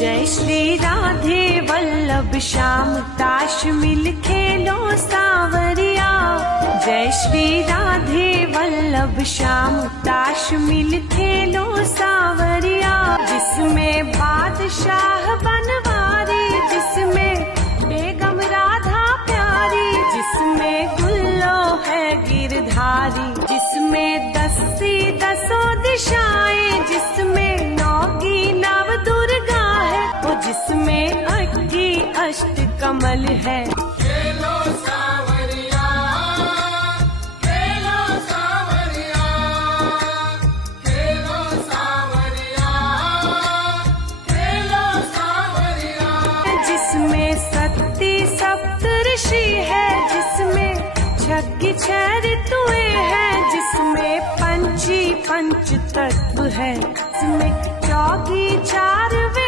जय श्री राधे वल्लभ श्याम ताश मिल खेलो सावरिया। जय श्री राधे वल्लभ श्याम ताश मिल खेलो सावरिया। जिसमें बादशाह बनवारी, जिसमें बेगम राधा प्यारी, जिसमें गुल्लो है गिरधारी, जिसमें दसी दसों दिशाएं, जिसमें नौ की नव दुर्गा है, वो जिसमें अष्टी अष्ट कमल है। खेलो सावरिया, खेलो सावरिया, खेलो सावरिया, खेलो सावरिया। जिसमें सती सप्तऋषि है, जिसमें छक्की छह ऋतुएं हैं, जिसमें पंची पंच तत्व है।